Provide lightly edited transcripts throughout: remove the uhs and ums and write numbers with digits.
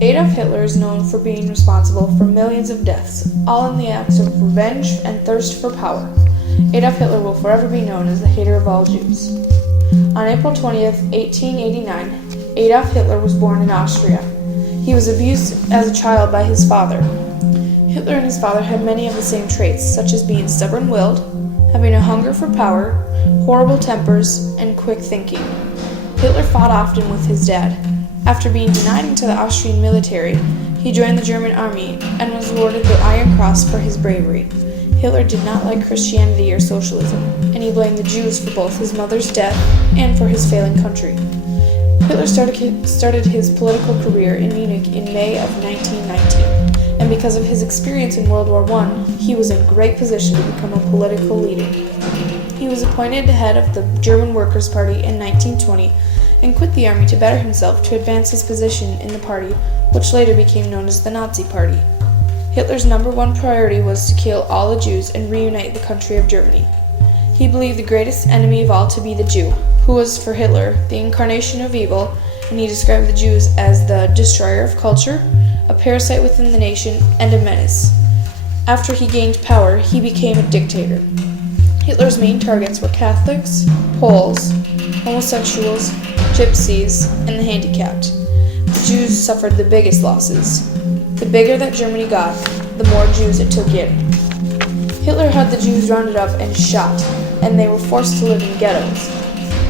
Adolf Hitler is known for being responsible for millions of deaths, all in the acts of revenge and thirst for power. Adolf Hitler will forever be known as the hater of all Jews. On April 20th, 1889, Adolf Hitler was born in Austria. He was abused as a child by his father. Hitler and his father had many of the same traits, such as being stubborn-willed, having a hunger for power, horrible tempers, and quick thinking. Hitler fought often with his dad. After being denied into the Austrian military, he joined the German army and was awarded the Iron Cross for his bravery. Hitler did not like Christianity or socialism, and he blamed the Jews for both his mother's death and for his failing country. Hitler started his political career in Munich in May of 1919, and because of his experience in World War I, he was in great position to become a political leader. He was appointed head of the German Workers' Party in 1920 and quit the army to better himself to advance his position in the party, which later became known as the Nazi Party. Hitler's number one priority was to kill all the Jews and reunite the country of Germany. He believed the greatest enemy of all to be the Jew, who was for Hitler the incarnation of evil, and he described the Jews as the destroyer of culture, a parasite within the nation, and a menace. After he gained power, he became a dictator. Hitler's main targets were Catholics, Poles, homosexuals, gypsies, and the handicapped. The Jews suffered the biggest losses. The bigger that Germany got, the more Jews it took in. Hitler had the Jews rounded up and shot, and they were forced to live in ghettos.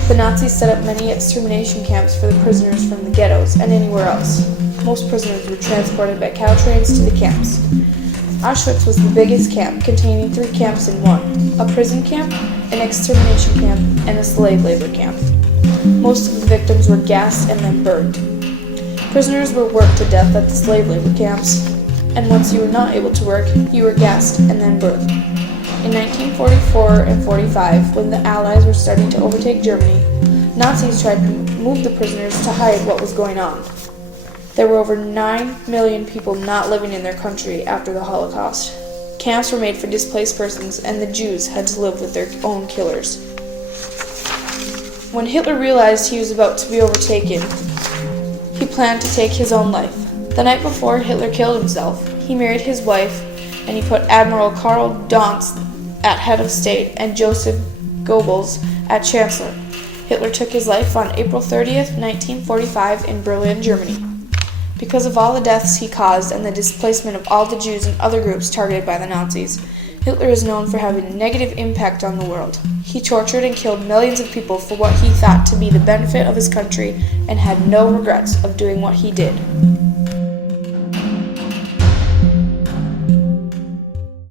The Nazis set up many extermination camps for the prisoners from the ghettos and anywhere else. Most prisoners were transported by cow trains to the camps. Auschwitz was the biggest camp, containing 3 camps in one: a prison camp, an extermination camp, and a slave labor camp. Most of the victims were gassed and then burned. Prisoners were worked to death at the slave labor camps, and once you were not able to work, you were gassed and then burned. In 1944 and 45, when the Allies were starting to overtake Germany, Nazis tried to move the prisoners to hide what was going on. There were over 9 million people not living in their country after the Holocaust. Camps were made for displaced persons, and the Jews had to live with their own killers. When Hitler realized he was about to be overtaken, he planned to take his own life. The night before Hitler killed himself, he married his wife, and he put Admiral Karl Dönitz at head of state and Joseph Goebbels at chancellor. Hitler took his life on April 30th, 1945 in Berlin, Germany. Because of all the deaths he caused and the displacement of all the Jews and other groups targeted by the Nazis, Hitler is known for having a negative impact on the world. He tortured and killed millions of people for what he thought to be the benefit of his country and had no regrets of doing what he did.